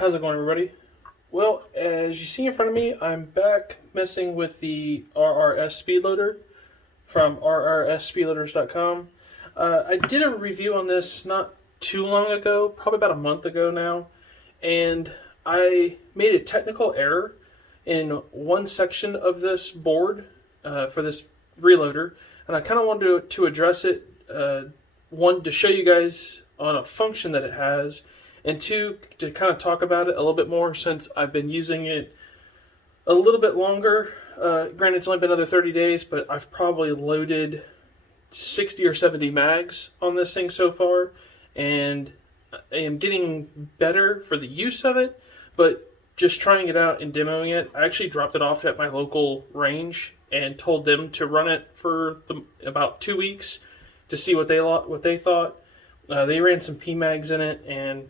How's it going, everybody? Well, as you see in front of me, I'm back messing with the RRS Speed loader from rrsspeedloaders.com. I did a review on this not too long ago, probably about a month ago now, and I made a technical error in one section of this board for this reloader, and I kind of wanted to address it, one, to show you guys on a function that it has, and two, to kind of talk about it a little bit more since I've been using it a little bit longer. Granted, it's only been another 30 days, but I've probably loaded 60 or 70 mags on this thing so far, and I am getting better for the use of it, but just trying it out and demoing it, I actually dropped it off at my local range and told them to run it for about 2 weeks to see what they thought. They ran some PMags in it, and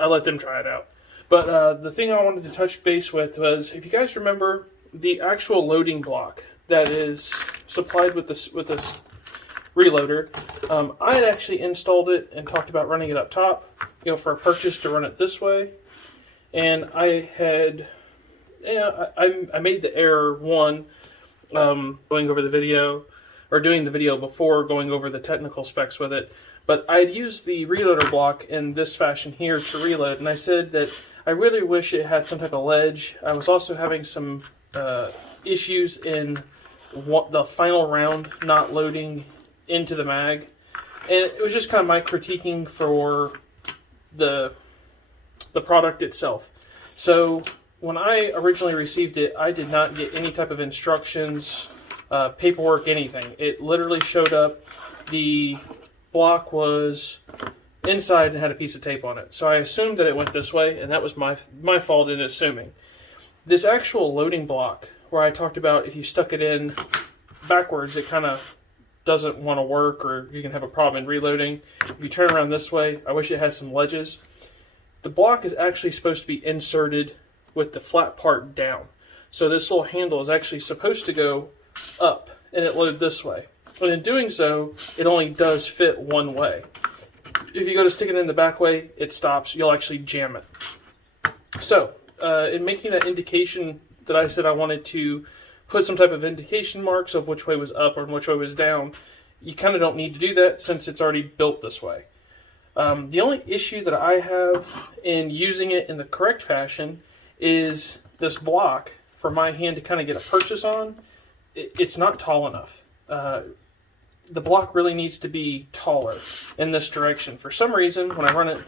I let them try it out. But the thing I wanted to touch base with was, if you guys remember, the actual loading block that is supplied with this reloader, I had actually installed it and talked about running it up top, for a purchase to run it this way. And I had, I made the error, one, going over the video, or doing the video before going over the technical specs with it. But I had used the reloader block in this fashion here to reload, and I said that I really wish it had some type of ledge. I was also having some issues in the final round not loading into the mag, and it was just kind of my critiquing for the product itself. So when I originally received it, I did not get any type of instructions, paperwork, anything. It literally showed up. The block was inside and had a piece of tape on it. So I assumed that it went this way, and that was my fault in assuming. This actual loading block, where I talked about if you stuck it in backwards, it kind of doesn't want to work, or you can have a problem in reloading. If you turn around this way, I wish it had some ledges. The block is actually supposed to be inserted with the flat part down. So this little handle is actually supposed to go up, and it loaded this way. But in doing so, it only does fit one way. If you go to stick it in the back way, it stops. You'll actually jam it. So, in making that indication that I said I wanted to put some type of indication marks of which way was up or which way was down, you kind of don't need to do that since it's already built this way. The only issue that I have in using it in the correct fashion is this block for my hand to kind of get a purchase on. It's not tall enough. The block really needs to be taller in this direction. For some reason, when I run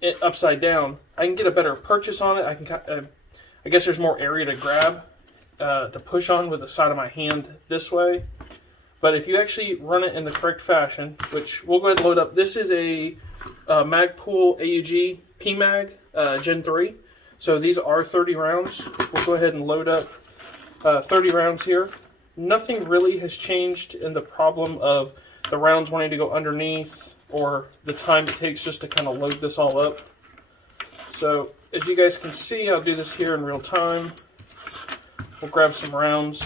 it upside down, I can get a better purchase on it. I guess there's more area to grab, to push on with the side of my hand this way. But if you actually run it in the correct fashion, which we'll go ahead and load up. This is a Magpul AUG PMag Gen 3. So these are 30 rounds. We'll go ahead and load up 30 rounds here. Nothing really has changed in the problem of the rounds wanting to go underneath or the time it takes just to kind of load this all up. So as you guys can see, I'll do this here in real time. We'll grab some rounds.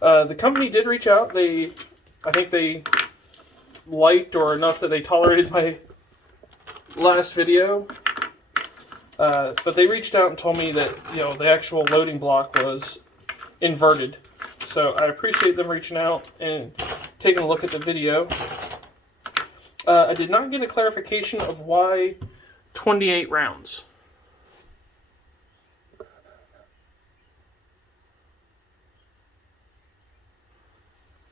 The company did reach out. I think they liked or enough that they tolerated my last video. But they reached out and told me that the actual loading block was inverted. So I appreciate them reaching out and taking a look at the video. I did not get a clarification of why 28 rounds.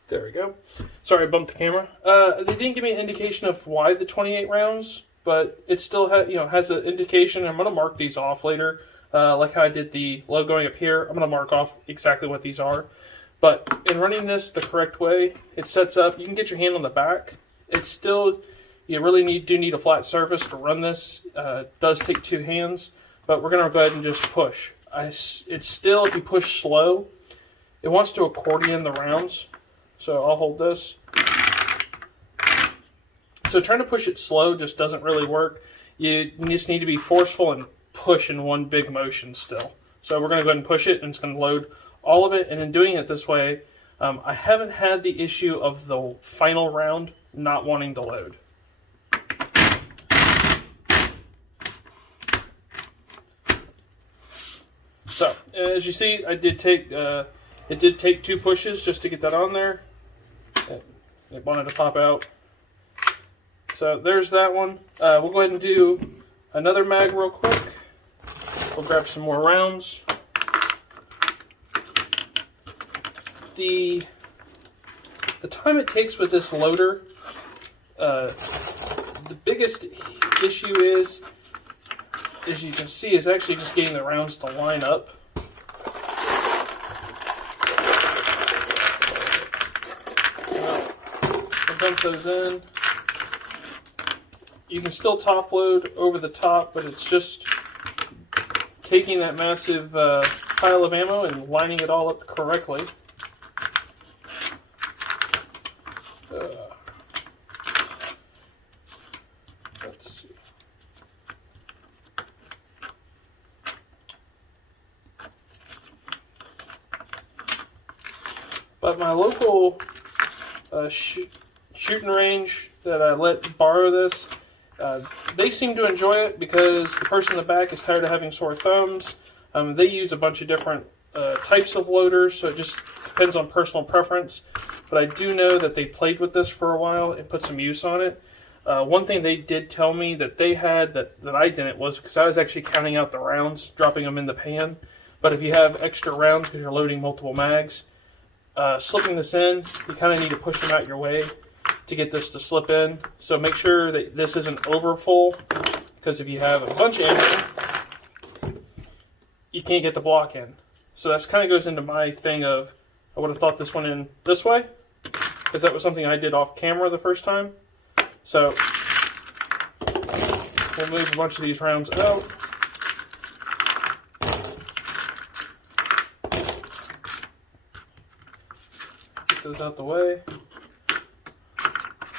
There we go. Sorry, I bumped the camera. They didn't give me an indication of why the 28 rounds, but it still has an indication. I'm going to mark these off later, like how I did the load going up here. I'm going to mark off exactly what these are. But in running this the correct way, it sets up. You can get your hand on the back. It's still, you really do need a flat surface to run this. It does take two hands, but we're going to go ahead and just push. It's still, if you push slow, it wants to accordion the rounds. So I'll hold this. So trying to push it slow just doesn't really work. You just need to be forceful and push in one big motion still. So we're going to go ahead and push it, and it's going to load all of it. And in doing it this way, I haven't had the issue of the final round not wanting to load. So as you see, I did take it did take 2 pushes just to get that on there. It wanted to pop out. So there's that one. We'll go ahead and do another mag real quick. We'll grab some more rounds. The time it takes with this loader, the biggest issue is, as you can see, is actually just getting the rounds to line up. I'll dump those in. You can still top load over the top, but it's just taking that massive pile of ammo and lining it all up correctly. Let's see. But my local shooting range that I let borrow this, they seem to enjoy it because the person in the back is tired of having sore thumbs. They use a bunch of different types of loaders, so it just depends on personal preference. But I do know that they played with this for a while and put some use on it. One thing they did tell me that they had that I didn't was because I was actually counting out the rounds, dropping them in the pan. But if you have extra rounds because you're loading multiple mags, slipping this in, you kind of need to push them out your way to get this to slip in. So make sure that this isn't over full, because if you have a bunch of ammo, you can't get the block in. So that's kind of goes into my thing of, I would have thought this went in this way, because that was something I did off camera the first time. So we'll move a bunch of these rounds out. Get those out the way.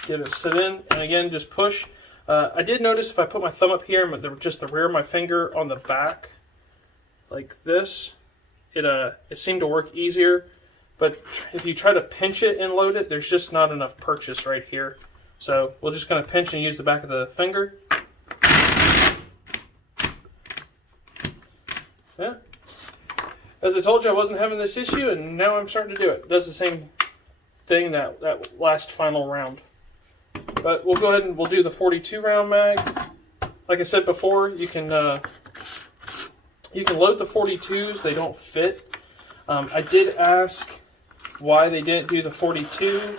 Get it sit in, and again, just push. I did notice if I put my thumb up here, just the rear of my finger on the back, like this, it seemed to work easier. But if you try to pinch it and load it, there's just not enough purchase right here. So we're just going to pinch and use the back of the finger. Yeah. As I told you, I wasn't having this issue, and now I'm starting to do it. It does the same thing that last final round. But we'll go ahead and we'll do the 42 round mag. Like I said before, you can load the 42s. They don't fit. I did ask why they didn't do the 42,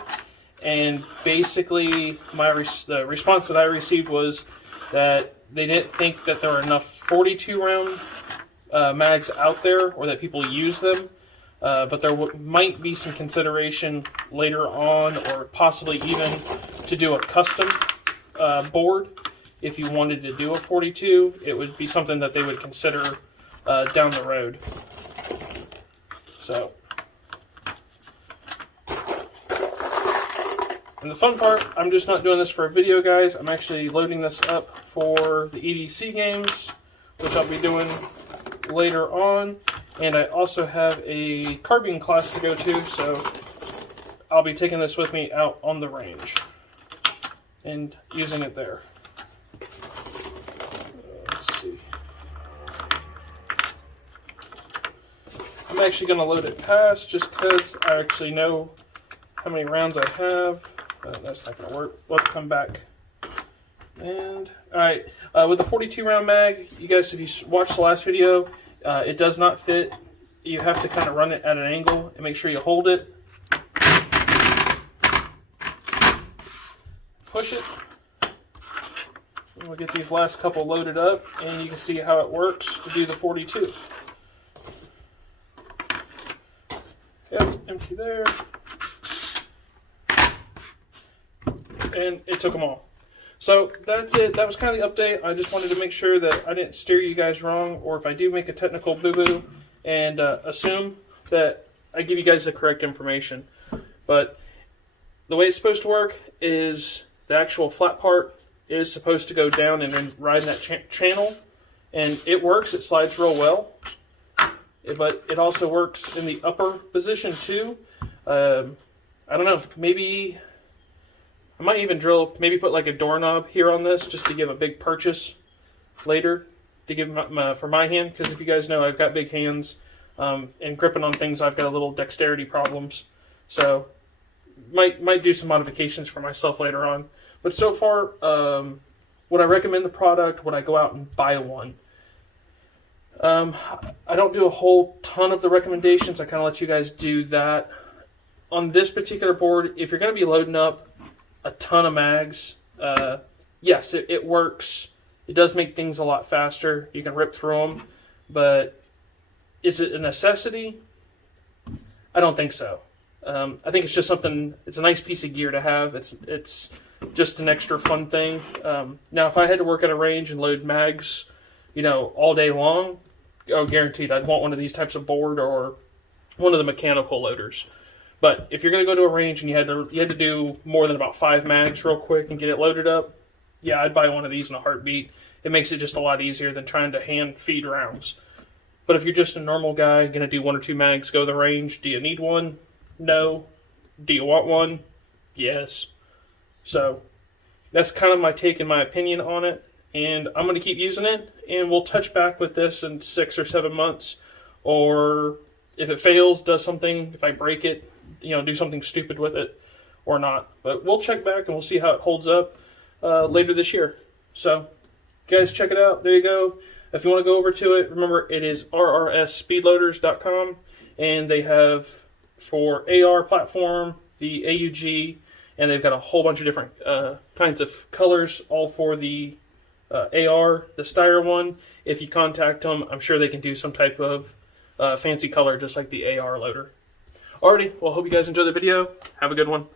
and basically the response that I received was that they didn't think that there were enough 42 round mags out there, or that people use them. But there might be some consideration later on, or possibly even to do a custom board. If you wanted to do a 42, it would be something that they would consider down the road. So, and the fun part, I'm just not doing this for a video, guys. I'm actually loading this up for the EDC games, which I'll be doing later on. And I also have a carbine class to go to, so I'll be taking this with me out on the range and using it there. Let's see. I'm actually going to load it past just because I actually know how many rounds I have. That's not going to work. We'll have to come back. And, alright, with the 42 round mag, you guys, if you watched the last video, it does not fit. You have to kind of run it at an angle and make sure you hold it. Push it. And we'll get these last couple loaded up, and you can see how it works to do the 42. Yep, empty there. And it took them all. So that's it. That was kind of the update. I just wanted to make sure that I didn't steer you guys wrong, or if I do make a technical boo-boo, and assume that I give you guys the correct information. But the way it's supposed to work is the actual flat part is supposed to go down and then ride in that channel, and it works. It slides real well, but it also works in the upper position too. I don't know, maybe I might even maybe put like a doorknob here on this just to give a big purchase later to give for my hand, because if you guys know, I've got big hands, and gripping on things, I've got a little dexterity problems. So might do some modifications for myself later on. But so far, would I recommend the product? Would I go out and buy one? I don't do a whole ton of the recommendations. I kind of let you guys do that. On this particular board, if you're going to be loading up a ton of mags, yes, it works. It does make things a lot faster. You can rip through them, but is it a necessity? I don't think so. I think it's just something. It's a nice piece of gear to have. It's just an extra fun thing. Now, if I had to work at a range and load mags, all day long, oh, guaranteed, I'd want one of these types of board or one of the mechanical loaders. But if you're going to go to a range and you had to do more than about 5 mags real quick and get it loaded up, yeah, I'd buy one of these in a heartbeat. It makes it just a lot easier than trying to hand feed rounds. But if you're just a normal guy, going to do 1 or 2 mags, go to the range, do you need one? No. Do you want one? Yes. So that's kind of my take and my opinion on it. And I'm going to keep using it, and we'll touch back with this in 6 or 7 months. Or if it fails, does something, if I break it, do something stupid with it or not. But we'll check back and we'll see how it holds up later this year. So, guys, check it out. There you go. If you want to go over to it, remember it is rrsspeedloaders.com, and they have for AR platform, the AUG, and they've got a whole bunch of different kinds of colors, all for the AR, the Steyr one. If you contact them, I'm sure they can do some type of fancy color just like the AR loader. Alrighty, well, hope you guys enjoy the video. Have a good one.